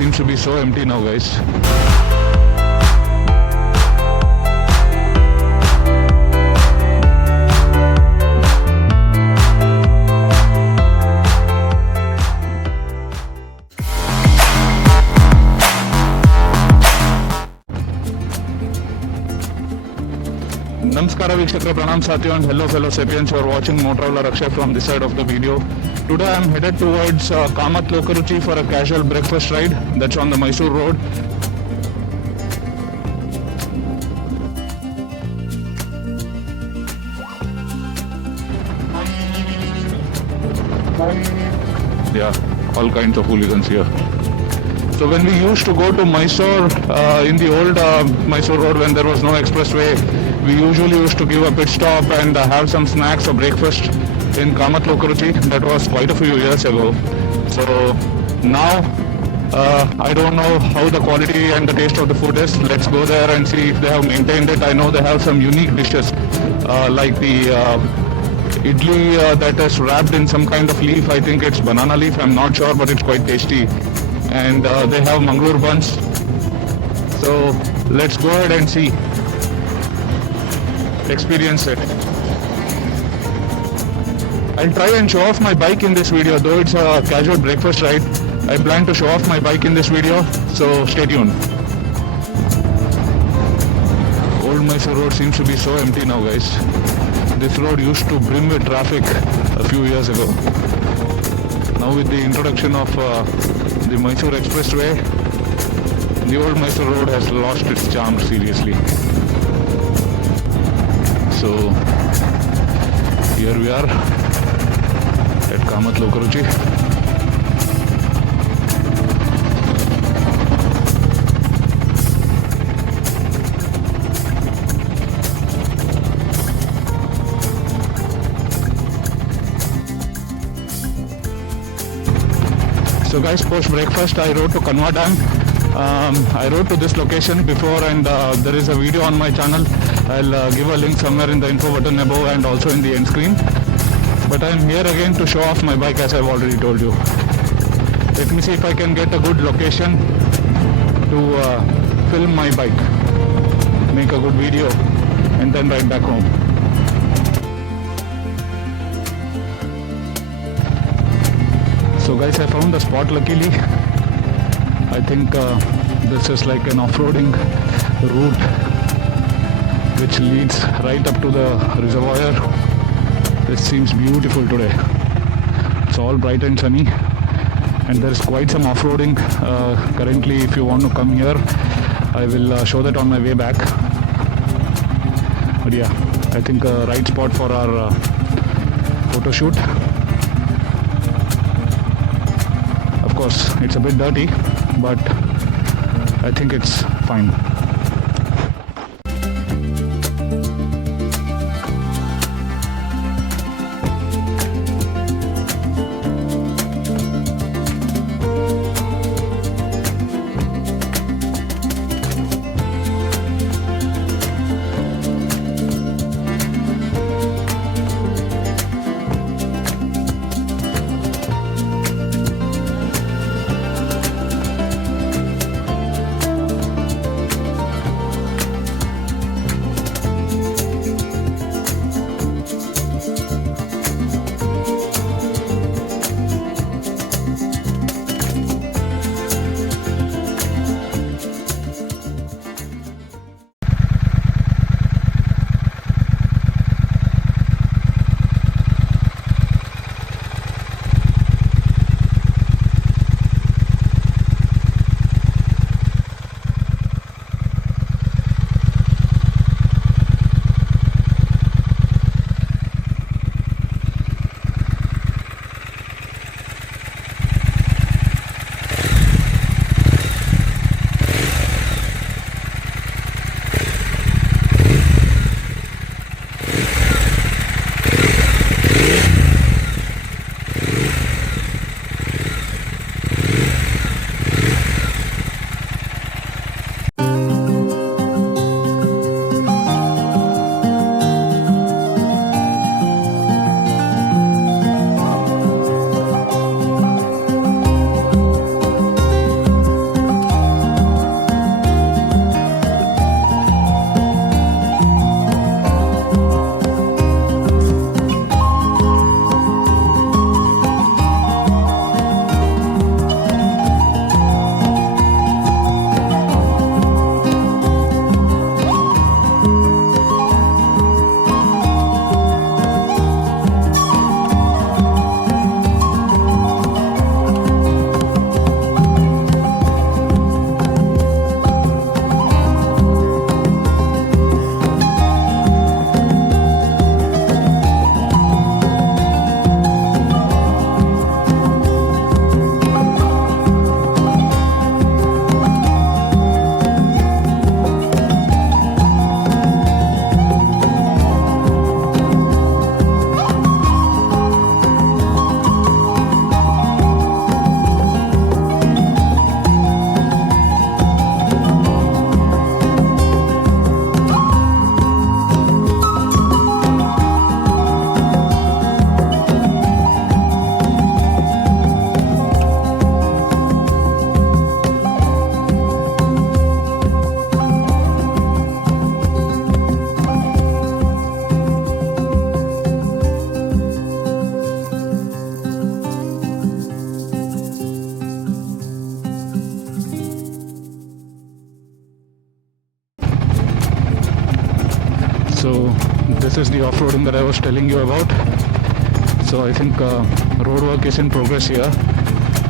seems to be so empty now, guys. Namaskara Vikshakra, Pranam Satya, and hello fellow sapiens who are watching Motor Traveler Akshay from this side of the video. Today I am headed towards Kamat Lokaruchi for a casual breakfast ride that's on the Mysore road. Yeah, all kinds of hooligans here. So when we used to go to Mysore in the old Mysore road when there was no expressway, we usually used to give a pit stop and have some snacks or breakfast in Kamat Lokaruchi. That was quite a few years ago. So now I don't know how the quality and the taste of the food is. Let's go there and see if they have maintained it. I know they have some unique dishes like the idli that is wrapped in some kind of leaf. I think it's banana leaf, I'm not sure, but it's quite tasty. And they have bangalore buns. So let's go ahead and see, experience it. I'll try and show off my bike in this video, though it's a casual breakfast ride. I plan to show off my bike in this video, so stay tuned. Old Mysore road seems to be so empty now, guys. This road used to brim with traffic a few years ago. Now with the introduction of the Mysore Expressway, the old Mysore road has lost its charm seriously. So here we are at Kamat Lokaruchi. So guys, post breakfast I rode to Kanva Dam. I rode to this location before, and there is a video on my channel. I'll give a link somewhere in the info button above and also in the end screen. But I'm here again to show off my bike, as I've already told you. Let me see if I can get a good location to film my bike, make a good video, and then ride back home. So guys, I found the spot luckily. I think this is like an off-roading route which leads right up to the reservoir. This seems beautiful today. It's all bright and sunny, and there is quite some off-roading currently. If you want to come here, I will show that on my way back. But yeah, I think a right spot for our photo shoot. Of course, it's a bit dirty, but I think it's fine. So this is the off-roading that I was telling you about. So I think road work is in progress here,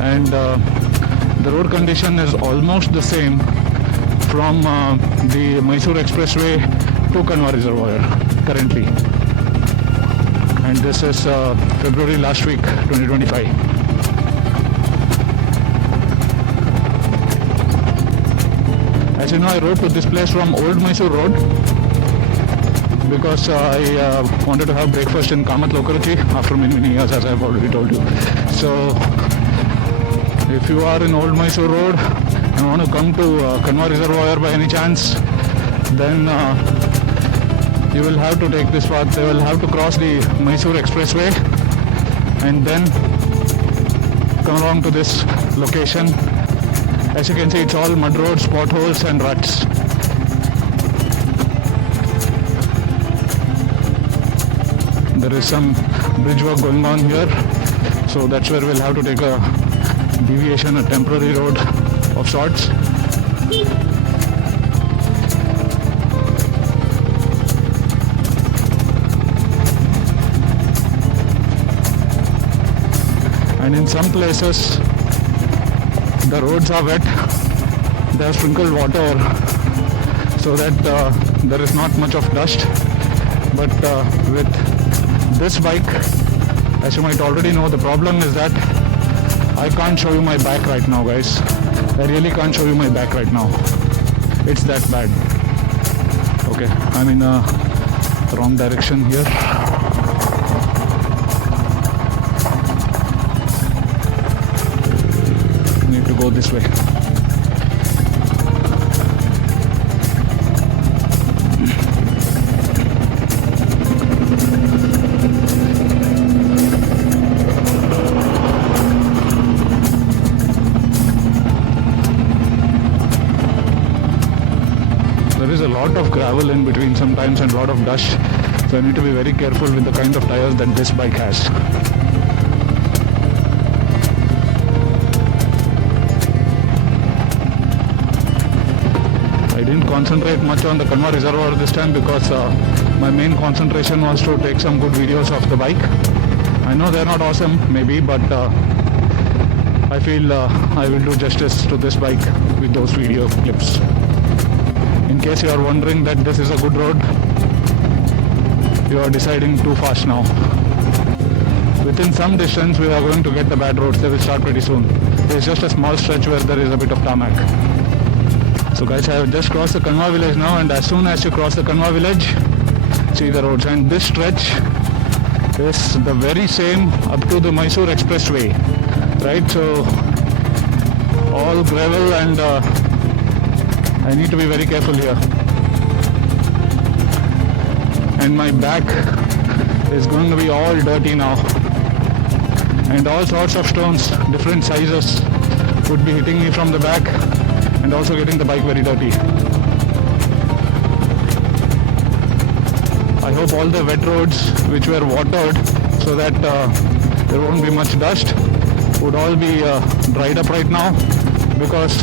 and the road condition is almost the same from the Mysore Expressway to Kanva Reservoir currently. And this is February last week 2025. As you know, I rode to this place from Old Mysore Road because I wanted to have breakfast in Kamat Lokaruchi after many years, as I've already told you. So if you are in Old Mysore Road and want to come to Kanva Reservoir by any chance, then you will have to take this path. They will have to cross the Mysore Expressway and then come along to this location. As you can see, it's all mud roads, potholes and ruts. There is some bridge work going on here, so that's where we'll have to take a deviation, a temporary road of sorts. And in some places the roads are wet. They have sprinkled water so that there is not much of dust. But with this bike, as you might already know, the problem is that I can't show you my back right now, guys. I really can't show you my back right now. It's that bad. Okay, I'm in a wrong direction here. Need to go this way. There is a lot of gravel in between sometimes and a lot of dust, so I need to be very careful with the kind of tires that this bike has. I didn't concentrate much on the Kanva Reservoir this time because my main concentration was to take some good videos of the bike. I know they're not awesome maybe, but I feel I will do justice to this bike with those video clips. In case you are wondering that this is a good road, you are deciding too fast now. Within some distance we are going to get the bad roads. They will start pretty soon. There's just a small stretch where there is a bit of tarmac. So guys, I have just crossed the Kanva village now, and as soon as you cross the Kanva village, see the roads. And this stretch is the very same up to the Mysore Expressway, right? So all gravel, and I need to be very careful here. And my back is going to be all dirty now, and all sorts of stones, different sizes, would be hitting me from the back and also getting the bike very dirty. I hope all the wet roads which were watered so that there won't be much dust would all be dried up right now, because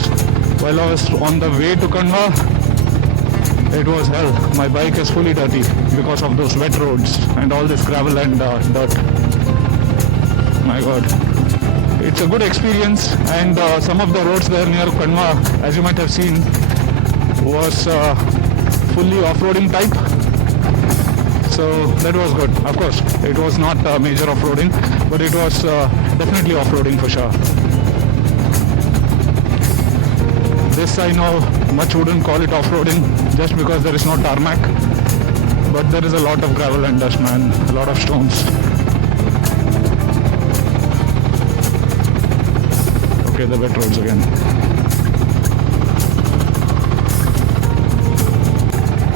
while I was on the way to Kanva, it was hell. My bike is fully dirty because of those wet roads and all this gravel and dirt. My god. It's a good experience, and some of the roads there near Kanva, as you might have seen, was fully off-roading type. So that was good. Of course, it was not major off-roading, but it was definitely off-roading for sure. This I know much wouldn't call it off-roading just because there is no tarmac, but there is a lot of gravel and dust, man, a lot of stones. Okay, the wet roads again.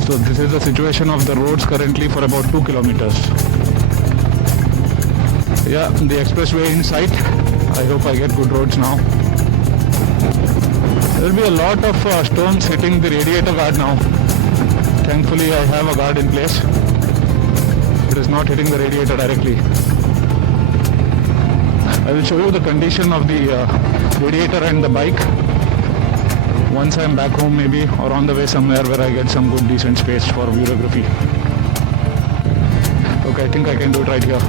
So this is the situation of the roads currently for about 2 kilometers. Yeah, the expressway in sight. I hope I get good roads now. There will be a lot of stones hitting the radiator guard now. Thankfully I have a guard in place. It is not hitting the radiator directly. I will show you the condition of the radiator and the bike once I am back home maybe, or on the way somewhere where I get some good decent space for videography. Okay, I think I can do it right here.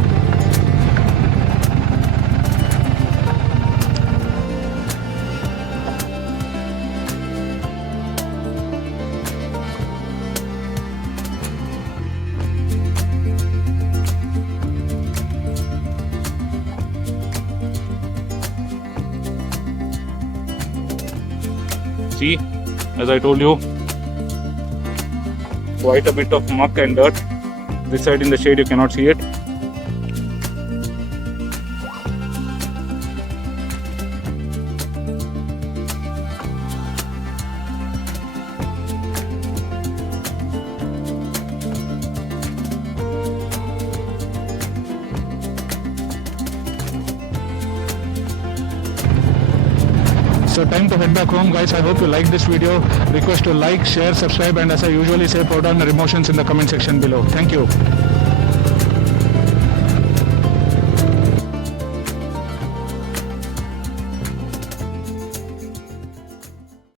See, as I told you, quite a bit of muck and dirt. This side in the shade you cannot see it. So time to head back home, guys. I hope you liked this video. Request to like, share, subscribe, and as I usually say, pour down your emotions in the comment section below. Thank you.